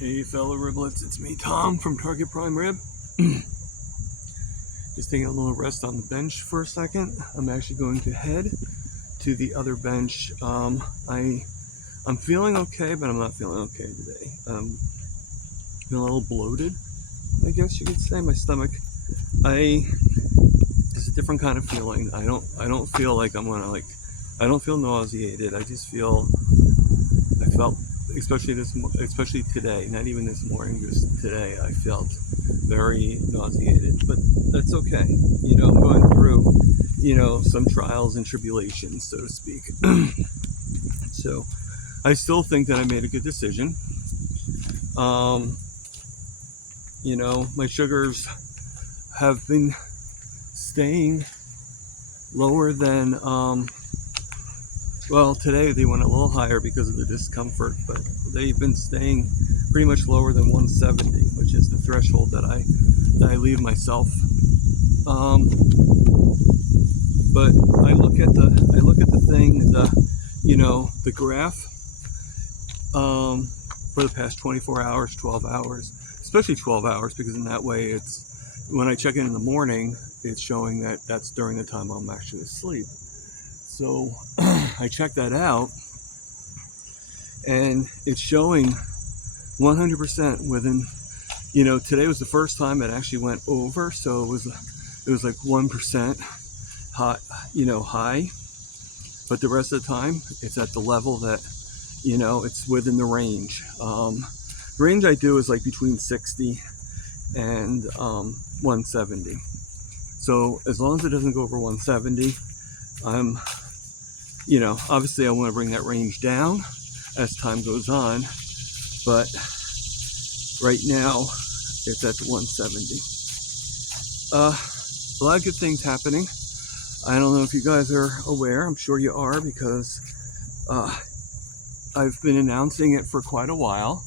Hey fellow riblets, it's me Tom from Target Prime Rib. Just taking a little rest on the bench for a second. I'm actually going to head to the other bench. I'm feeling okay, but I'm not feeling okay today. Feeling a little bloated, I guess you could say. My stomach, it's a different kind of feeling. I don't feel like I don't feel nauseated. I felt, especially today, not even this morning, just today, I felt very nauseated, but that's okay. I'm going through, some trials and tribulations, so to speak. So I still think that I made a good decision. My sugars have been staying lower than, well, today they went a little higher because of the discomfort, but they've been staying pretty much lower than 170, which is the threshold that I leave myself. But I look at the thing, the graph for the past 24 hours, 12 hours, especially 12 hours, because in that way when I check in the morning, it's showing that that's during the time I'm actually asleep. So I checked that out, and it's showing 100% within, today was the first time it actually went over, so it was like 1% high, but the rest of the time it's at the level that, it's within the range. The range I do is like between 60 and 170. So as long as it doesn't go over 170, I'm, obviously I want to bring that range down as time goes on, but right now it's at the 170. A lot of good things happening. I don't know if you guys are aware. I'm sure you are, because I've been announcing it for quite a while.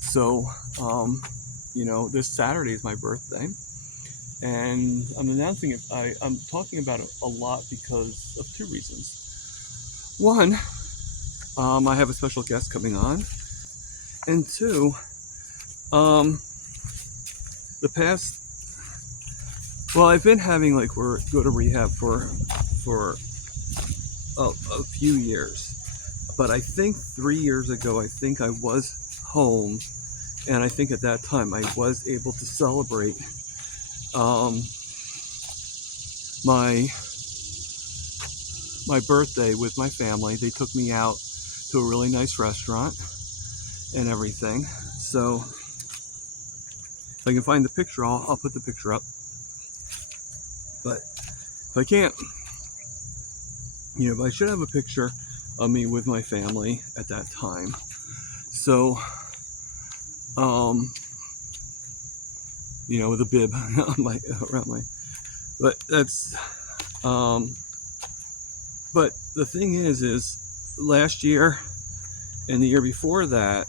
So this Saturday is my birthday, and I'm announcing it. I'm talking about it a lot because of two reasons. One, I have a special guest coming on, and two, I've been having go to rehab for a few years, but I think 3 years ago, I think I was home, and I think at that time I was able to celebrate my birthday with my family. They took me out to a really nice restaurant and everything. So if I can find the picture, I'll put the picture up. But if I can't, but I should have a picture of me with my family at that time. So, with a bib around my, but that's, but the thing is last year and the year before that,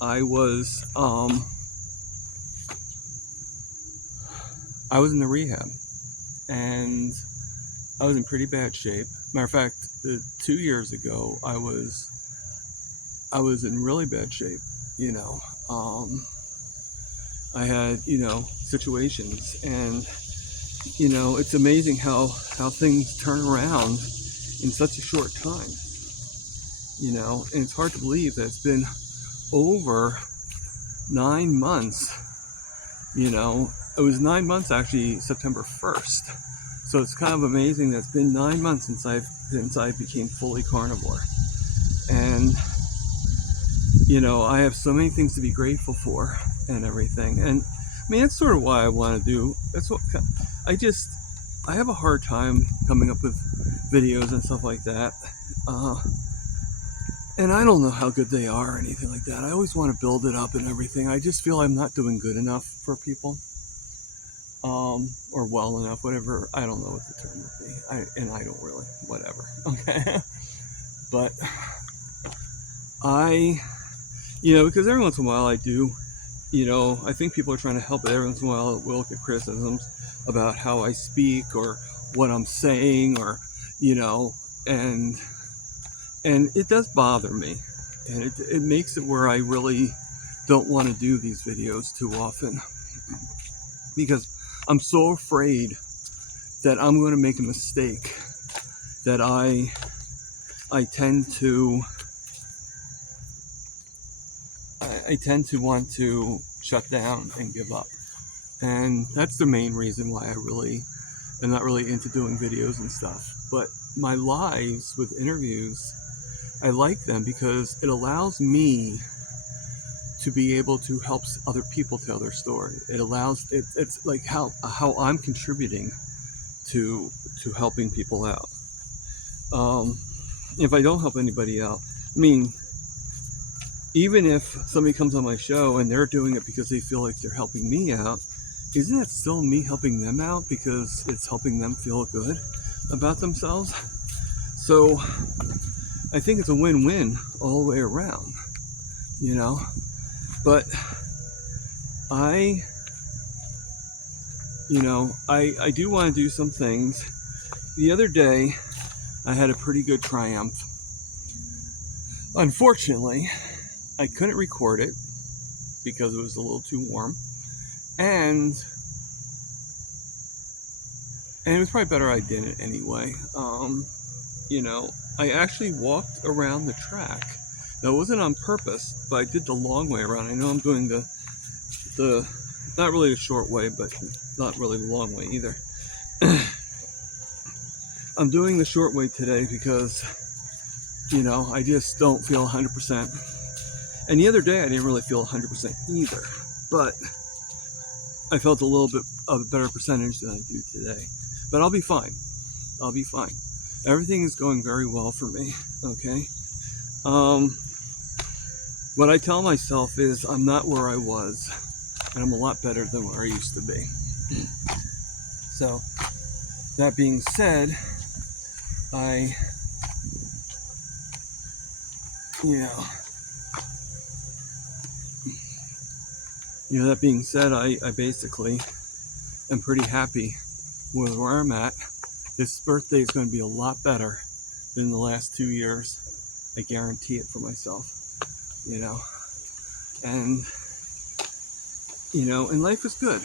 I was in the rehab, and I was in pretty bad shape. Matter of fact, 2 years ago, I was in really bad shape. I had, situations, and, it's amazing how things turn around in such a short time, and it's hard to believe that it's been over 9 months. It was 9 months actually, September 1st. So it's kind of amazing that it's been 9 months since I became fully carnivore. And, I have so many things to be grateful for and everything. And I mean, that's sort of why I want to do, I have a hard time coming up with videos and stuff like that. And I don't know how good they are or anything like that. I always want to build it up and everything. I just feel I'm not doing good enough for people. Or well enough, whatever. I don't know what the term would be. I don't really, whatever. Okay. But because every once in a while I do, I think people are trying to help it. Every once in a while we'll get criticisms about how I speak or what I'm saying, or, and it does bother me. And it makes it where I really don't want to do these videos too often because I'm so afraid that I'm going to make a mistake, that I tend to want to shut down and give up. And that's the main reason why I really am not really into doing videos and stuff. But my lives with interviews, I like them because it allows me to be able to help other people tell their story. It allows it's like how I'm contributing to helping people out. If I don't help anybody out, I mean, even if somebody comes on my show and they're doing it because they feel like they're helping me out, isn't it still me helping them out because it's helping them feel good about themselves? So I think it's a win-win all the way around, you know. But I do want to do some things. The other day I had a pretty good triumph. Unfortunately, I couldn't record it because it was a little too warm, and it was probably better I didn't anyway. I actually walked around the track. Now, it wasn't on purpose, but I did the long way around. I know I'm doing the not really the short way, but not really the long way either. I'm doing the short way today because, I just don't feel 100%. And the other day I didn't really feel 100% either, but I felt a little bit of a better percentage than I do today. But I'll be fine. I'll be fine. Everything is going very well for me, okay? What I tell myself is I'm not where I was, and I'm a lot better than where I used to be. So, that being said, that being said, I basically am pretty happy with where I'm at. This birthday is going to be a lot better than the last 2 years. I guarantee it for myself, and and life is good.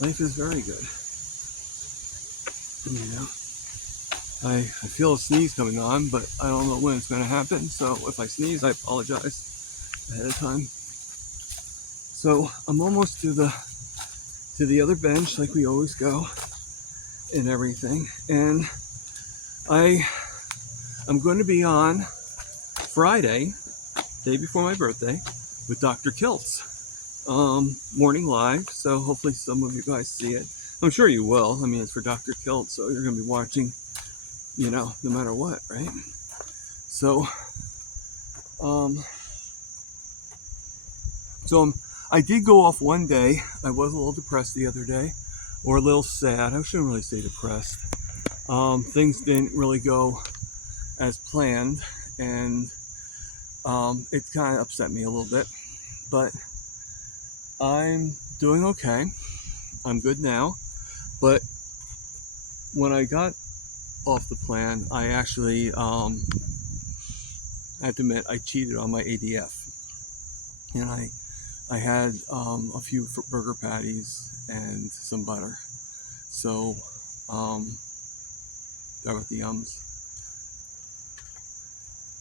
Life is very good. I feel a sneeze coming on, but I don't know when it's going to happen. So if I sneeze, I apologize ahead of time. So I'm almost to the other bench, like we always go, and everything. And I'm going to be on Friday, day before my birthday, with Dr. Kiltz, morning live. So hopefully some of you guys see it. I'm sure you will. I mean, it's for Dr. Kiltz, so you're going to be watching, no matter what, right? So, I did go off one day. I was a little depressed the other day, or a little sad. I shouldn't really say depressed. Things didn't really go as planned, and it kind of upset me a little bit. But I'm doing okay. I'm good now. But when I got off the plan, I actually I have to admit I cheated on my ADF, and I had a few burger patties and some butter. So I got the yums.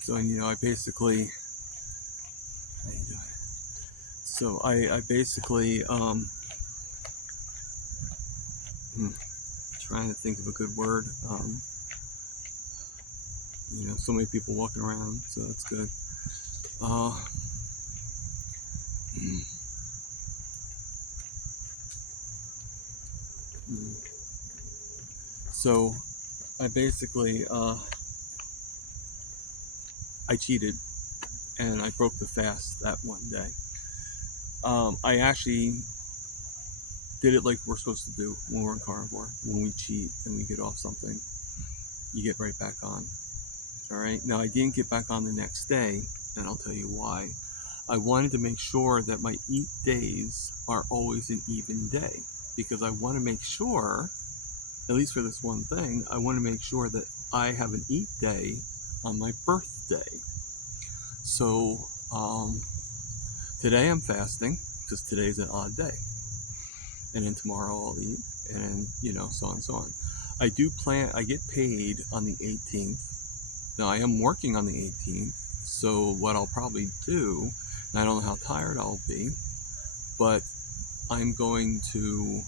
So I basically, how you doing? So I basically trying to think of a good word. So many people walking around, so that's good. So I basically I cheated, and I broke the fast that one day. I actually did it like we're supposed to do when we're in carnivore. When we cheat and we get off something, you get right back on. All right. Now, I didn't get back on the next day, and I'll tell you why. I wanted to make sure that my eat days are always an even day, because I want to make sure, at least for this one thing, I want to make sure that I have an eat day on my birthday. So Today I'm fasting because today's an odd day, and then tomorrow I'll eat, and then, so on and so on. I get paid on the 18th. Now I am working on the 18th, so what I'll probably do, and I don't know how tired I'll be, but I'm going to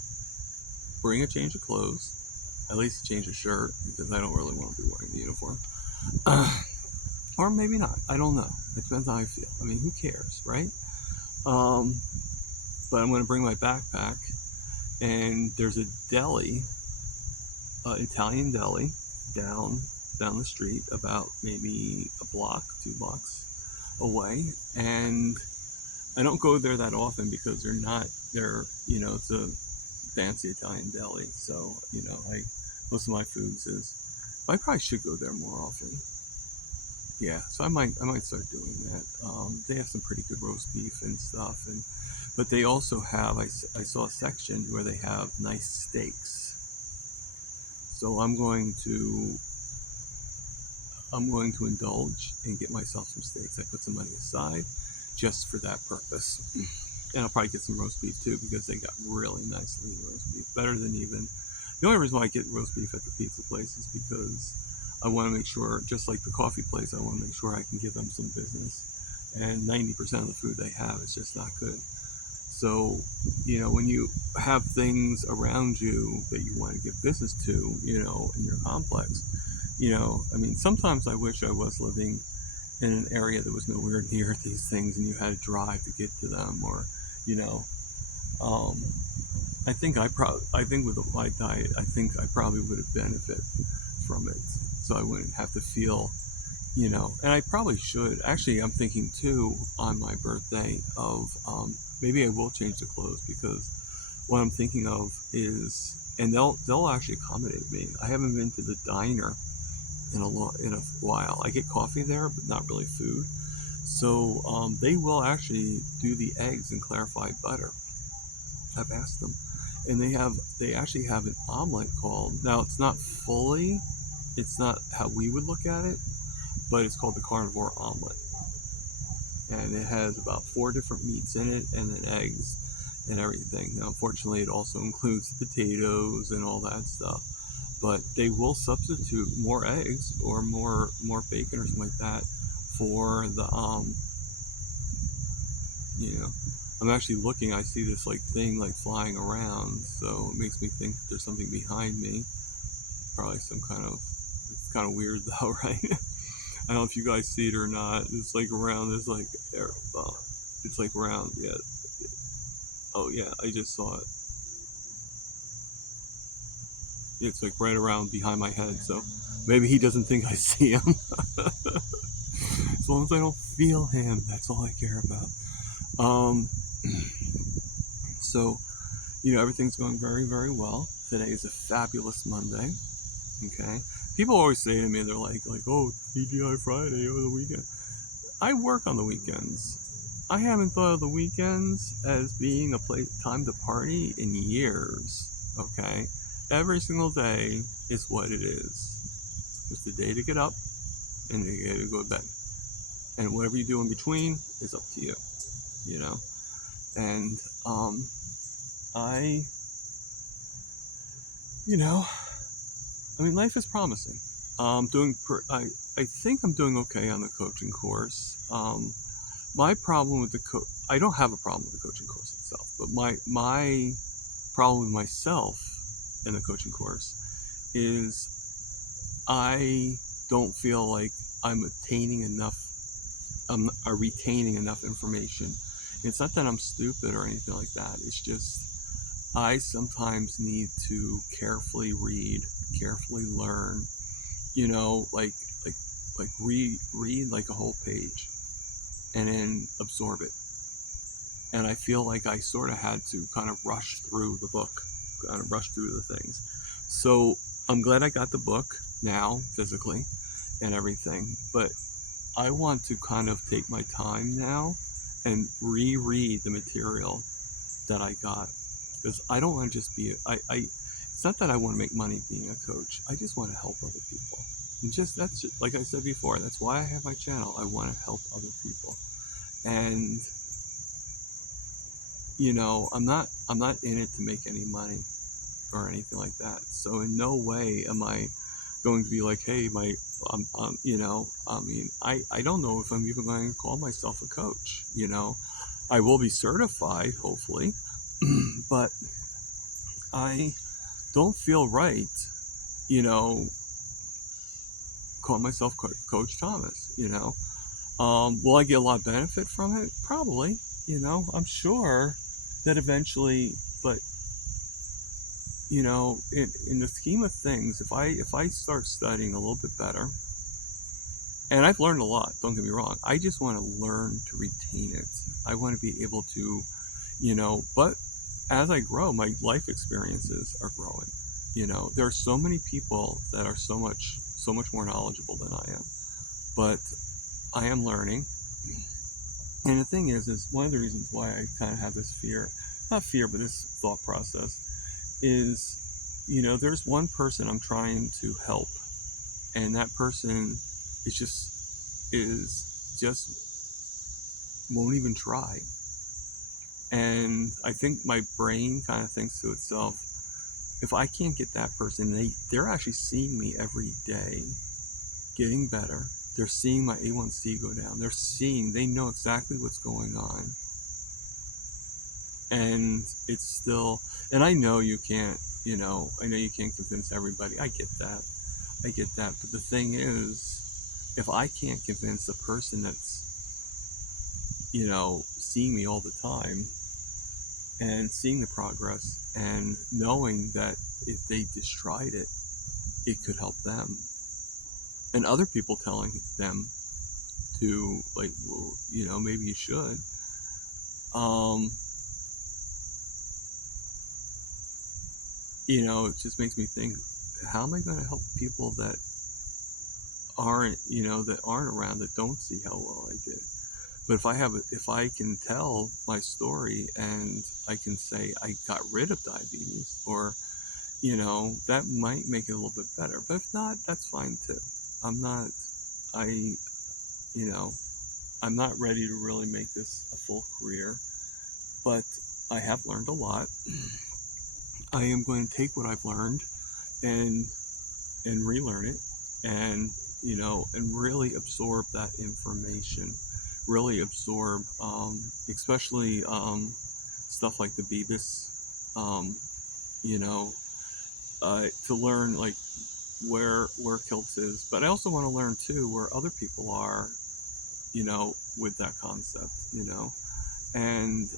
bring a change of clothes, at least a change of shirt, because I don't really want to be wearing the uniform. Or maybe not. I don't know. It depends how I feel. I mean, who cares, right? Um, but I'm going to bring my backpack, and there's a deli, Italian deli, down the street, about maybe a block, 2 blocks away, and I don't go there that often because it's a fancy Italian deli, so most of my foods is. I probably should go there more often. Yeah, so I might start doing that. They have some pretty good roast beef and stuff, but they also have, I saw a section where they have nice steaks. So I'm going to indulge and get myself some steaks. I put some money aside just for that purpose. And I'll probably get some roast beef too, because they got really nice lean roast beef. Better than even the only reason why I get roast beef at the pizza place is because I want to make sure, just like the coffee place, I want to make sure I can give them some business. And 90% of the food they have is just not good. So, when you have things around you that you want to give business to, in your complex, I mean, sometimes I wish I was living in an area that was nowhere near these things and you had to drive to get to them, or, you know, um, I think with my diet, I think I probably would have benefited from it. So I wouldn't have to feel, and I probably should. Actually, I'm thinking too on my birthday of, maybe I will change the clothes, because what I'm thinking of is, and they'll actually accommodate me. I haven't been to the diner in a while. I get coffee there, but not really food. So they will actually do the eggs in clarified butter. I've asked them, and they actually have an omelet called, now it's not fully, it's not how we would look at it, but it's called the carnivore omelet, and it has about 4 different meats in it, and then eggs and everything. Now, unfortunately, it also includes potatoes and all that stuff, but they will substitute more eggs or more bacon or something like that for the you know I'm actually looking. I see this thing flying around, so it makes me think that there's something behind me, probably some kind of, it's kind of weird though, right? I don't know if you guys see it or not. It's around, it's it's round, yeah. Oh yeah, I just saw it. It's right around behind my head, so maybe he doesn't think I see him. As long as I don't feel him, that's all I care about. Um, so, everything's going very, very well. Today is a fabulous Monday. Okay. People always say to me, they're like, oh, TGI Friday over the weekend. I work on the weekends. I haven't thought of the weekends as being a time to party in years. Okay. Every single day is what it is. It's the day to get up and the day to go to bed. And whatever you do in between is up to you, you know? And, I, you know, I mean, life is promising. I think I'm doing okay on the coaching course. My problem with I don't have a problem with the coaching course itself, but my problem with myself in the coaching course is I don't feel like I'm attaining enough, retaining enough information. It's not that I'm stupid or anything like that. It's just I sometimes need to carefully read, carefully learn, like like read like a whole page and then absorb it. And I feel like I sort of had to kind of rush through the book, kind of rush through the things. So I'm glad I got the book now physically and everything, but I want to kind of take my time now and reread the material that I got, because I don't want to just be it's not that I want to make money being a coach. I just want to help other people. And that's just, like I said before, that's why I have my channel. I want to help other people. And I'm not in it to make any money or anything like that. So in no way am I going to be like, hey, I don't know if I'm even going to call myself a coach. I will be certified, hopefully, but I don't feel right, you know, calling myself Coach Thomas. Will I get a lot of benefit from it? Probably. I'm sure that eventually, but in the scheme of things, if I start studying a little bit better, and I've learned a lot, don't get me wrong, I just want to learn to retain it. I want to be able to, but as I grow, my life experiences are growing. There are so many people that are so much more knowledgeable than I am, but I am learning. And the thing is one of the reasons why I kind of have this fear, not fear, but this thought process is, there's one person I'm trying to help, and that person is just won't even try. And I think my brain kind of thinks to itself, if I can't get that person, they're actually seeing me every day getting better. They're seeing my A1C go down. They know exactly what's going on. And it's still, and I know you can't, I know you can't convince everybody. I get that. But the thing is, if I can't convince the person that's, seeing me all the time and seeing the progress and knowing that if they just tried it, it could help them, and other people telling them to, like, well, maybe you should, um, it just makes me think, how am I going to help people that aren't around, that don't see how well I did? But if I can tell my story and I can say I got rid of diabetes, or that might make it a little bit better. But if not, that's fine too. I'm not, I, you know, I'm not ready to really make this a full career, but I have learned a lot. I am going to take what I've learned and relearn it, and and really absorb that information, really absorb, especially stuff like the Beavis, um, you know, to learn, like, where Kilts is. But I also want to learn too where other people are, with that concept, and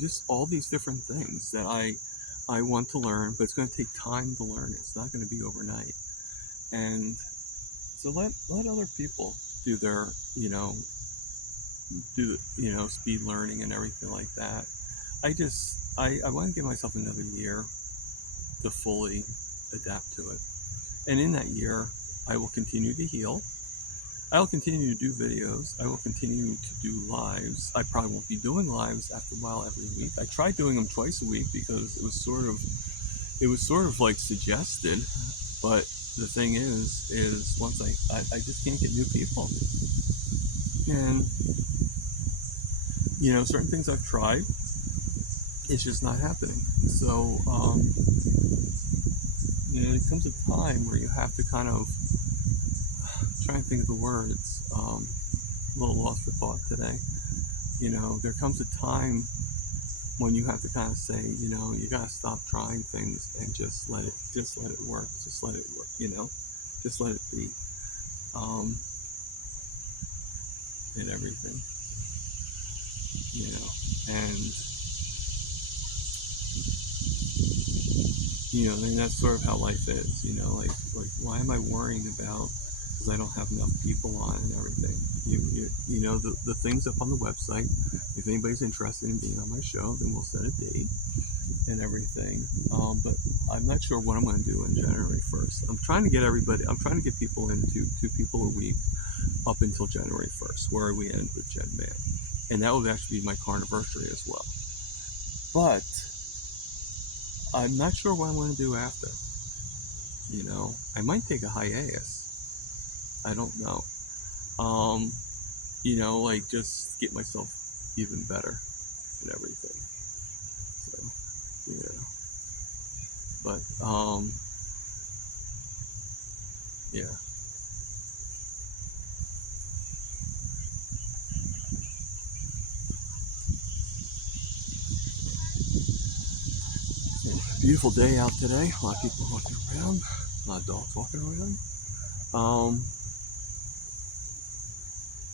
just all these different things that I want to learn, but it's going to take time to learn. It's not going to be overnight. And so let other people do their, speed learning and everything like that. I want to give myself another year to fully adapt to it. And in that year, I will continue to heal. I will continue to do videos. I will continue to do lives. I probably won't be doing lives after a while every week. I tried doing them twice a week because it was sort of like suggested. But the thing is once I just can't get new people. And certain things I've tried, it's just not happening. So there comes a time where you have to kind of try and think of the words. A little lost for thought today. There comes a time when you have to kind of say, you gotta stop trying things and just let it work. Just let it work. Just let it be, and everything. And and that's sort of how life is. Like why am I worrying about, because I don't have enough people on and everything. The things up on the website. If anybody's interested in being on my show, then we'll set a date and everything. But I'm not sure what I'm going to do on January 1st. I'm trying to get people into 2 people a week up until January 1st, where we end with Gen Man. And that will actually be my carniversary as well. But I'm not sure what I'm going to do after. I might take a hiatus. I don't know. you know, like just get myself even better and everything. So, yeah. But, yeah. Beautiful day out today. A lot of people walking around. A lot of dogs walking around. Um,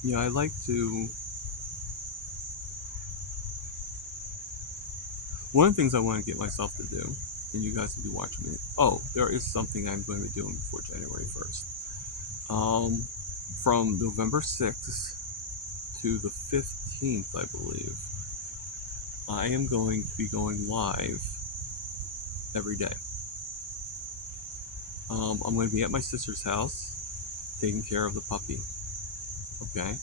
yeah, I like to. One of the things I want to get myself to do, and you guys will be watching me. Oh, there is something I'm going to be doing before January 1st. Um, from November 6th to the 15th, I believe, I am going to be going live every day. I'm going to be at my sister's house taking care of the puppy. Okay.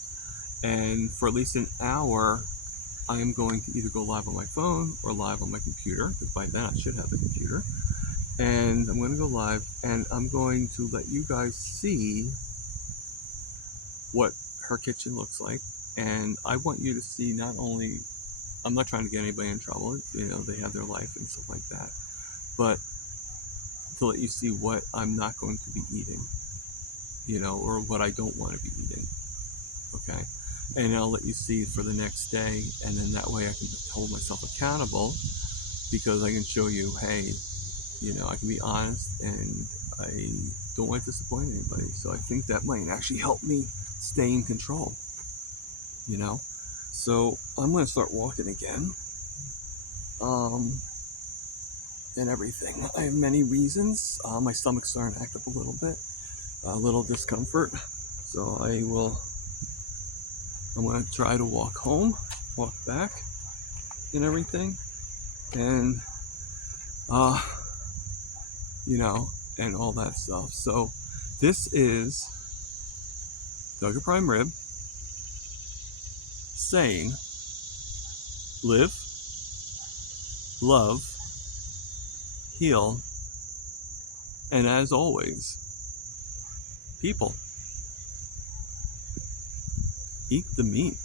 And for at least an hour, I am going to either go live on my phone or live on my computer, because by then I should have the computer. And I'm going to go live and I'm going to let you guys see what her kitchen looks like. And I want you to see not only, I'm not trying to get anybody in trouble, you know, they have their life and stuff like that, but to let you see what I'm not going to be eating, you know, or what I don't want to be eating. Okay. And I'll let you see for the next day. And then that way I can hold myself accountable, because I can show you, hey, you know, I can be honest and I don't want to disappoint anybody. So I think that might actually help me stay in control, you know? So I'm going to start walking again. And everything. I have many reasons. My stomach's starting to act up a little bit, a little discomfort. So I'm going to try to walk home, walk back, and everything. And, uh, you know, and all that stuff. So this is Doug Prime Rib saying, live, love, heal, and as always, people, eat the meat.